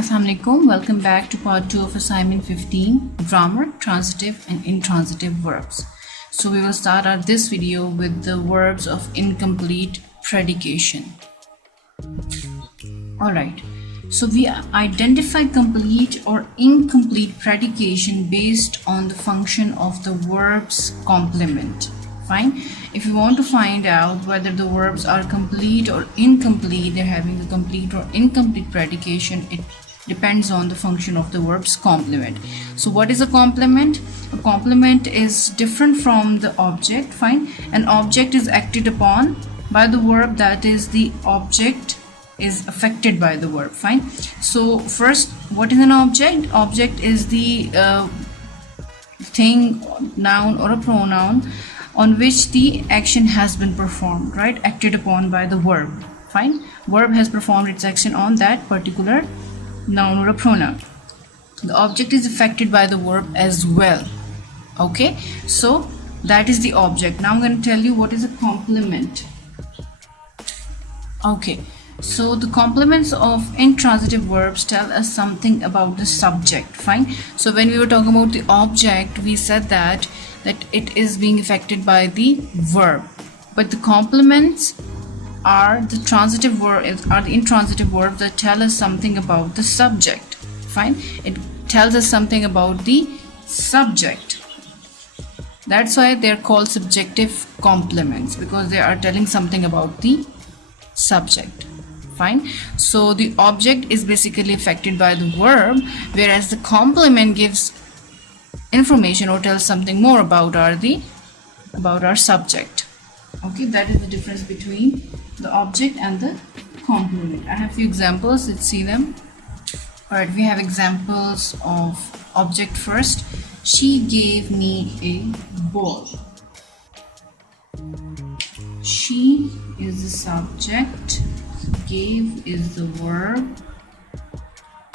Assalamualaikum. Welcome back to part 2 of assignment 15, grammar, transitive and intransitive verbs. So we will start out this video with the verbs of incomplete predication. Alright, so we identify complete or incomplete predication based on the function of the verb's complement. Fine. If you want to find out whether the verbs are complete or incomplete, they're having a complete or incomplete predication, it depends on the function of the verb's complement. So what is a complement? A complement is different from the object. Fine. An object is acted upon by the verb, that is, the object is affected by the verb. Fine. So first, what is an object? Object is the thing, noun or a pronoun on which the action has been performed, right? Acted upon by the verb. Fine. Verb has performed its action on that particular noun or a pronoun. The object is affected by the verb as well. Okay, so that is the object. Now I'm going to tell you what is a complement. Okay, so the complements of intransitive verbs tell us something about the subject. Fine. So when we were talking about the object, we said that it is being affected by the verb, but the complements are the intransitive verbs that tell us something about the subject. Fine. It tells us something about the subject. That's why they're called subjective complements, because they are telling something about the subject. Fine. So the object is basically affected by the verb, whereas the complement gives information or tells something more about our subject. Okay, that is the difference between the object and the complement. I have few examples. Let's see them. Alright, we have examples of object first. She gave me a ball. She is the subject, gave is the verb,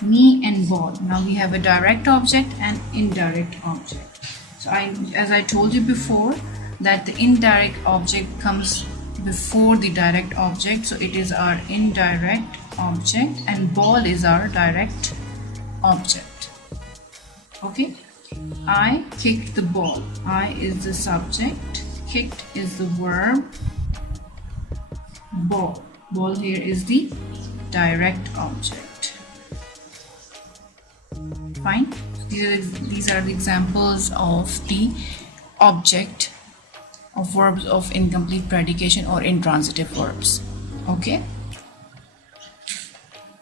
me and ball. Now we have a direct object and indirect object. So as I told you before, that the indirect object comes before the direct object, so it is our indirect object, and ball is our direct object. Okay, I kicked the ball. I is the subject, kicked is the verb, ball here is the direct object. Fine. These are the examples of the object of verbs of incomplete predication or intransitive verbs. Okay.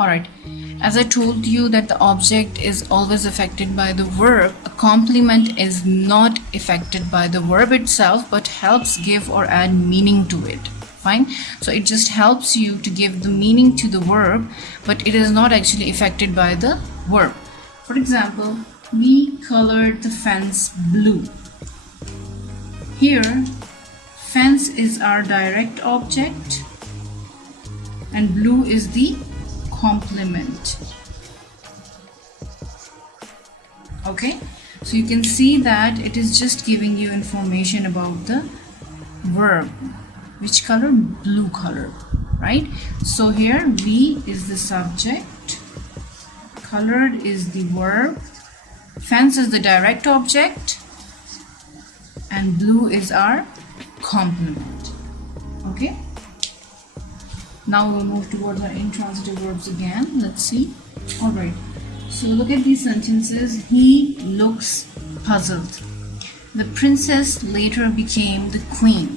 Alright. As I told you that the object is always affected by the verb, a complement is not affected by the verb itself, but helps give or add meaning to it. Fine. So it just helps you to give the meaning to the verb, but it is not actually affected by the verb. For example, we colored the fence blue. Here, fence is our direct object and blue is the complement. Okay, so you can see that it is just giving you information about the verb. Which color? Blue color, right? So here we is the subject, colored is the verb, fence is the direct object, and blue is our complement. Okay, now we'll move towards our intransitive verbs again. Let's see. Alright, so look at these sentences. He looks puzzled. The princess later became the queen.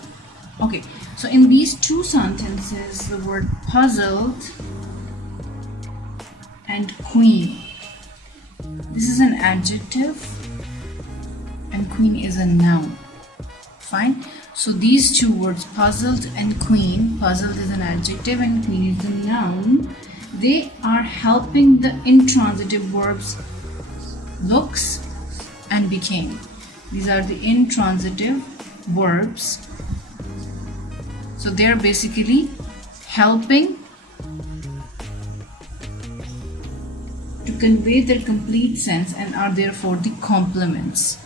Okay, so in these two sentences, the word puzzled and queen, this is an adjective and queen is a noun. Fine. So these two words, puzzled and queen, puzzled is an adjective and queen is a noun, they are helping the intransitive verbs looks and became. These are the intransitive verbs. So they are basically helping to convey their complete sense and are therefore the complements.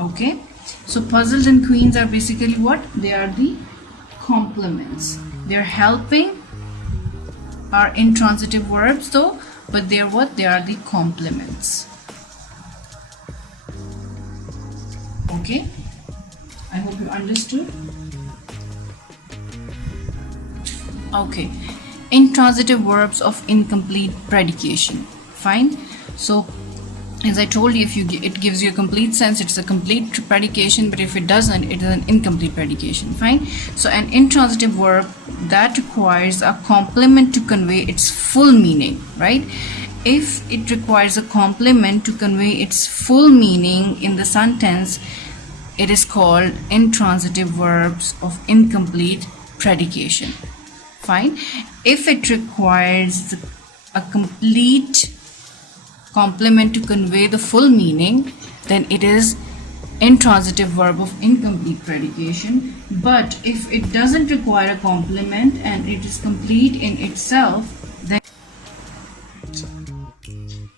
Okay, so puzzled and queens are basically what? They are the complements. They are helping are intransitive verbs though, but they're what? They are the complements. Okay, I hope you understood. Okay, intransitive verbs of incomplete predication. Fine. So as I told you, if it gives you a complete sense, it's a complete predication, but if it doesn't, it is an incomplete predication. Fine. So an intransitive verb that requires a complement to convey its full meaning, right? If it requires a complement to convey its full meaning in the sentence, it is called intransitive verbs of incomplete predication. Fine. If it requires a complete complement to convey the full meaning, then it is intransitive verb of incomplete predication. But if it doesn't require a complement and it is complete in itself,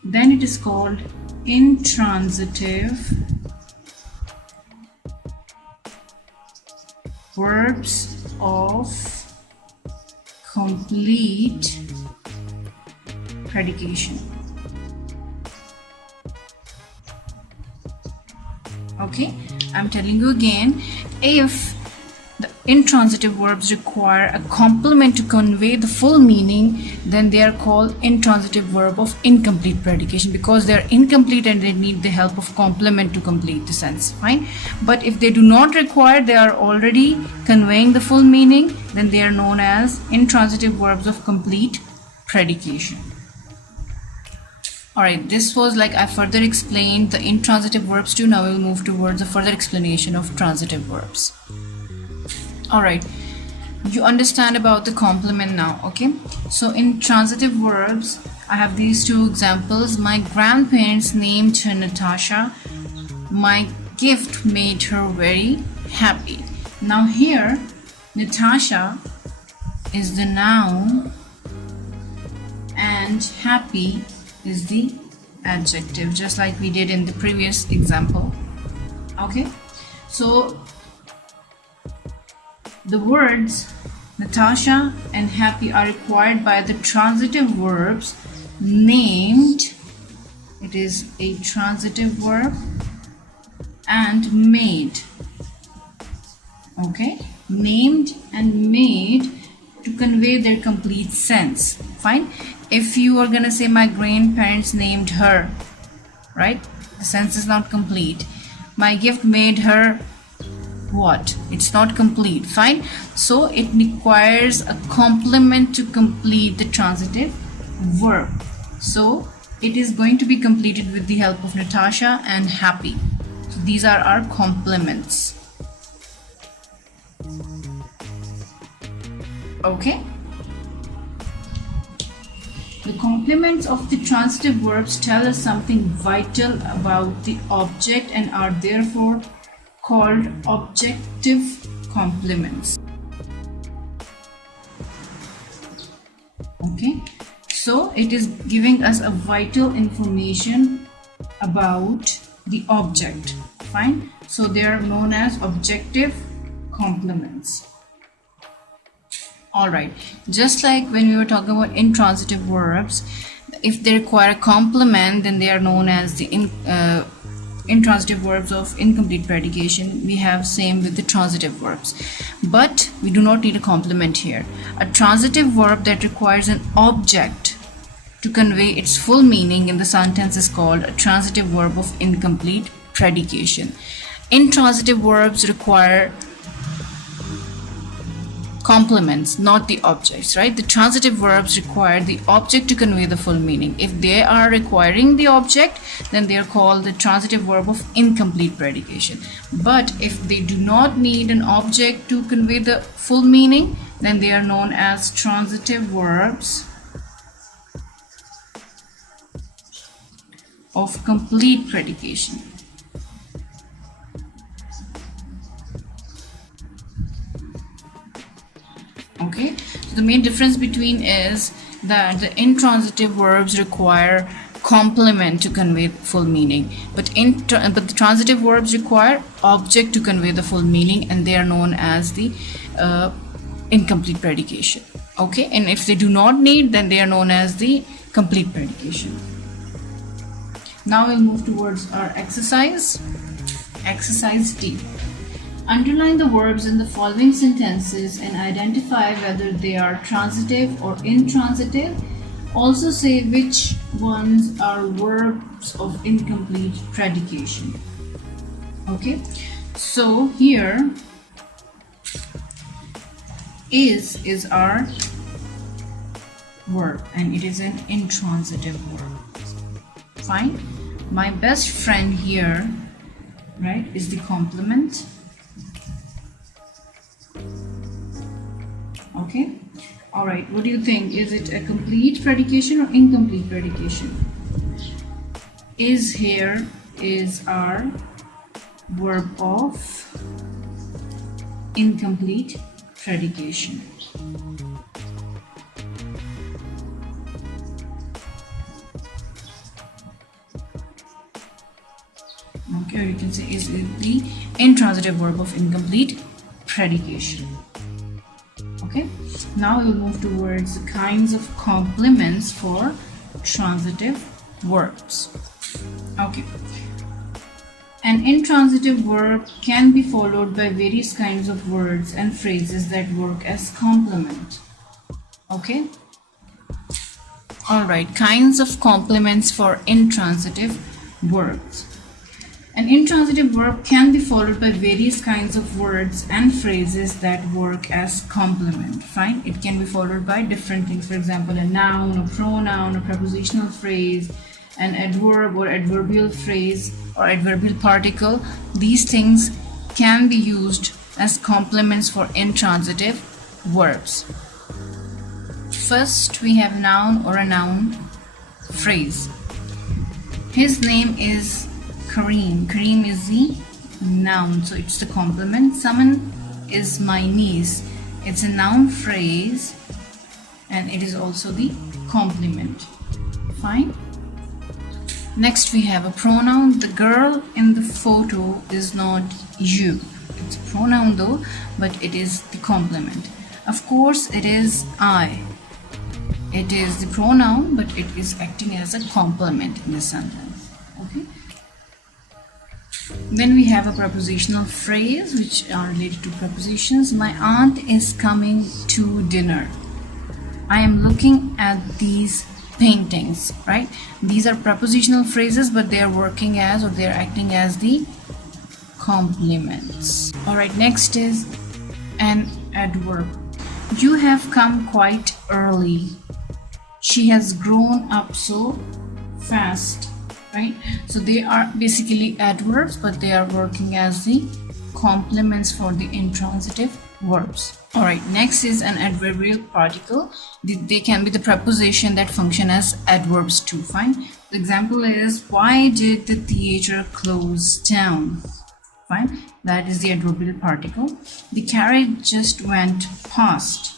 then it is called intransitive verbs of complete predication. Okay, I'm telling you again, if the intransitive verbs require a complement to convey the full meaning, then they are called intransitive verb of incomplete predication, because they are incomplete and they need the help of complement to complete the sense. Fine. But if they do not require, they are already conveying the full meaning, then they are known as intransitive verbs of complete predication. Alright, this was like I further explained the intransitive verbs too. Now we will move towards the further explanation of transitive verbs. Alright, you understand about the complement now, okay? So in transitive verbs, I have these two examples. My grandparents named her Natasha. My gift made her very happy. Now here, Natasha is the noun and happy is the adjective, just like we did in the previous example. Okay, so the words Natasha and happy are required by the transitive verbs named, it is a transitive verb, and made. Okay, named and made to convey their complete sense. Fine. If you are gonna say my grandparents named her, right? The sense is not complete. My gift made her what? It's not complete. Fine. So it requires a complement to complete the transitive verb. So it is going to be completed with the help of Natasha and happy. So these are our complements. Okay. The complements of the transitive verbs tell us something vital about the object and are therefore called objective complements. Okay, so it is giving us a vital information about the object. Fine, so they are known as objective complements. Alright, just like when we were talking about intransitive verbs, if they require a complement, then they are known as the intransitive verbs of incomplete predication. We have same with the transitive verbs, but we do not need a complement here. A transitive verb that requires an object to convey its full meaning in the sentence is called a transitive verb of incomplete predication. Intransitive verbs require complements, not the objects, right? The transitive verbs require the object to convey the full meaning. If they are requiring the object, then they are called the transitive verb of incomplete predication. But if they do not need an object to convey the full meaning, then they are known as transitive verbs of complete predication. Okay, so the main difference between is that the intransitive verbs require complement to convey full meaning, but the transitive verbs require object to convey the full meaning, and they are known as the incomplete predication. Okay, and if they do not need, then they are known as the complete predication. Now we'll move towards our exercise. Exercise D. Underline the verbs in the following sentences and identify whether they are transitive or intransitive. Also say which ones are verbs of incomplete predication. Okay, so here is our verb and it is an intransitive verb. Fine. My best friend here, right, is the complement. Okay. All right. What do you think? Is it a complete predication or incomplete predication? Is here is our verb of incomplete predication. Okay, or you can say is it the intransitive verb of incomplete predication. Okay, now we'll move towards the kinds of complements for transitive verbs. Okay, an intransitive verb can be followed by various kinds of words and phrases that work as complement. Okay, all right, kinds of complements for intransitive verbs. An intransitive verb can be followed by various kinds of words and phrases that work as complement. Fine. It can be followed by different things. For example, a noun, a pronoun, a prepositional phrase, an adverb or adverbial phrase or adverbial particle. These things can be used as complements for intransitive verbs. First, we have noun or a noun phrase. His name is Kareem. Kareem is the noun, so it's the complement. Someone is my niece. It's a noun phrase and it is also the complement. Fine. Next we have a pronoun. The girl in the photo is not you. It's a pronoun though, but it is the complement. Of course, it is I. It is the pronoun, but it is acting as a complement in the sentence. Okay. Then we have a prepositional phrase which are related to prepositions. My aunt is coming to dinner. I am looking at these paintings, right? These are prepositional phrases, but they are working as or they are acting as the complements. All right, next is an adverb. You have come quite early. She has grown up so fast. Right, so they are basically adverbs, but they are working as the complements for the intransitive verbs. All right, next is an adverbial particle. They can be the preposition that function as adverbs too. Fine. The example is, why did the theater close down? Fine, that is the adverbial particle. The carriage just went past.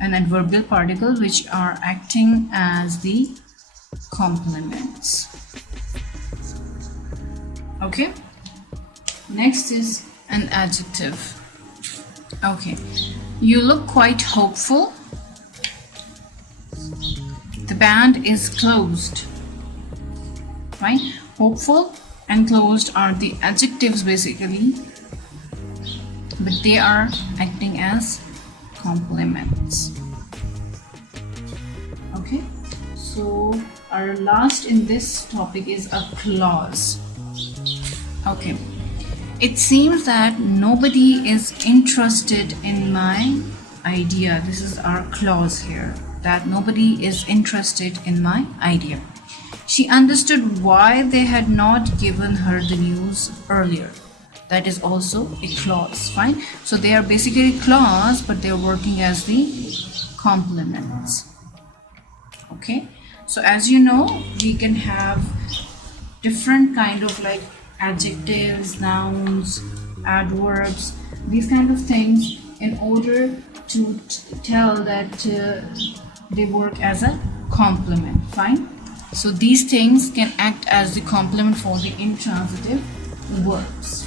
An adverbial particle which are acting as the complements. Okay, next is an adjective. Okay, you look quite hopeful. The band is closed. Right, hopeful and closed are the adjectives basically, but they are acting as complements. Okay, so our last in this topic is a clause. Okay, it seems that nobody is interested in my idea. This is our clause here, that nobody is interested in my idea. She understood why they had not given her the news earlier. That is also a clause. Fine, so they are basically clause, but they are working as the complements. Okay, so as you know, we can have different kind of like adjectives, nouns, adverbs, these kind of things in order to tell that they work as a complement. Fine, so these things can act as the complement for the intransitive verbs.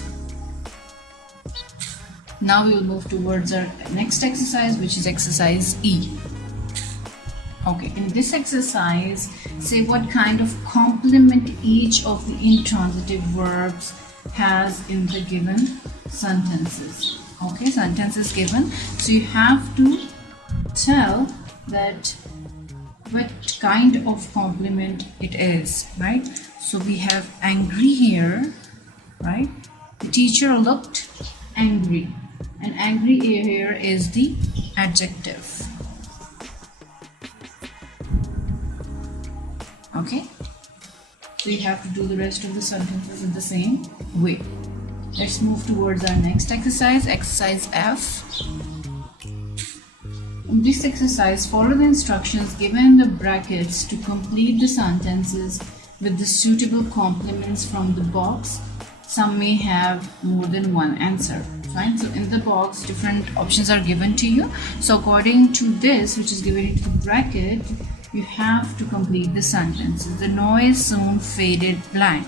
Now we will move towards our next exercise, which is exercise E. Okay, in this exercise, say what kind of complement each of the intransitive verbs has in the given sentences. Okay, sentence is given, so you have to tell that what kind of complement it is, right? So we have angry here, right? The teacher looked angry, and angry here is the adjective. Okay, so you have to do the rest of the sentences in the same way. Let's move towards our next exercise, exercise F. In this exercise, follow the instructions given in the brackets to complete the sentences with the suitable complements from the box. Some may have more than one answer. Fine. So in the box, different options are given to you. So according to this, which is given into the bracket, you have to complete the sentences. The noise soon faded blank.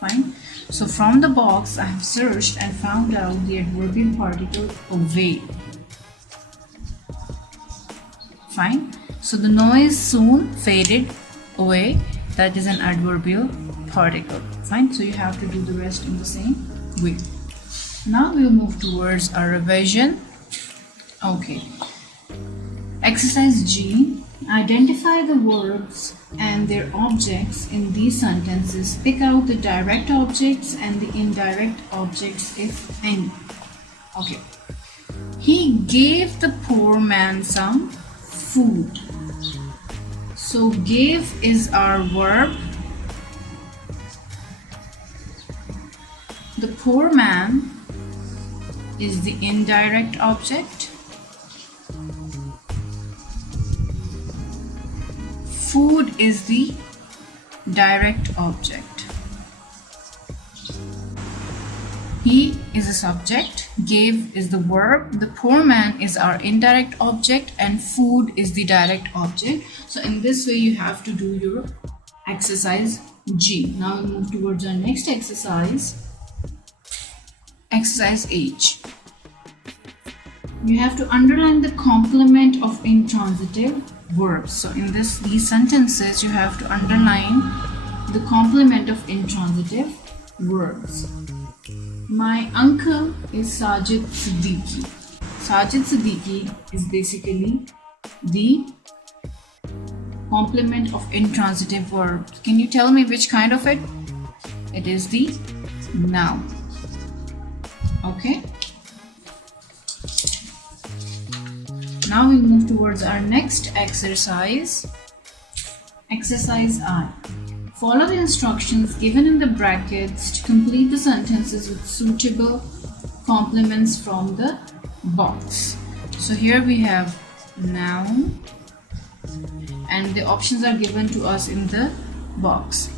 Fine. So from the box, I have searched and found out the adverbial particle away. Fine. So the noise soon faded away. That is an adverbial particle. Fine. So you have to do the rest in the same way. Now we'll move towards our revision. Okay. Exercise G. Identify the verbs and their objects in these sentences. Pick out the direct objects and the indirect objects, if any. Okay. He gave the poor man some food. So gave is our verb. The poor man is the indirect object. Food is the direct object. He is a subject, gave is the verb, the poor man is our indirect object, and food is the direct object. So in this way you have to do your exercise G. Now we move towards our next exercise, exercise H. You have to underline the complement of intransitive verbs. So in these sentences you have to underline the complement of intransitive verbs. My uncle is Sajid Siddiqui. Sajid Siddiqui is basically the complement of intransitive verbs. Can you tell me which kind of it? It is the noun. Okay. Now we move towards our next exercise, exercise I. Follow the instructions given in the brackets to complete the sentences with suitable complements from the box. So here we have noun, and the options are given to us in the box.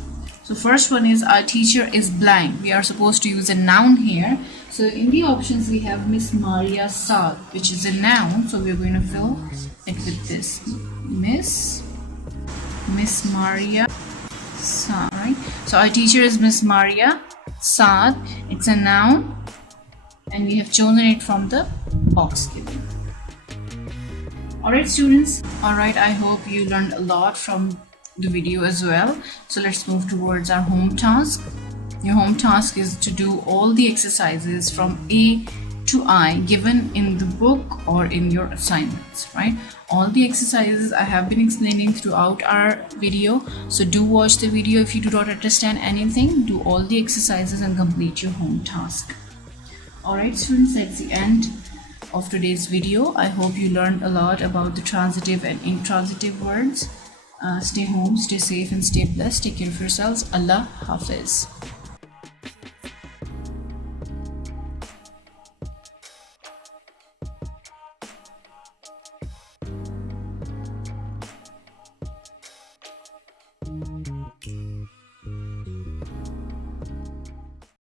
So first one is our teacher is blind. We are supposed to use a noun here. So in the options we have Miss Maria Saad, which is a noun. So we're going to fill it with this. Miss Maria Saad, right? So our teacher is Miss Maria Saad. It's a noun, and we have chosen it from the box given. Alright students, alright, I hope you learned a lot from the video as well. So let's move towards our home task. Your home task is to do all the exercises from A to I given in the book or in your assignments, right? All the exercises I have been explaining throughout our video, so do watch the video. If you do not understand anything, do all the exercises and complete your home task. Alright students, that's the end of today's video. I hope you learned a lot about the transitive and intransitive words. Stay home, stay safe, and stay blessed. Take care of yourselves. Allah Hafiz.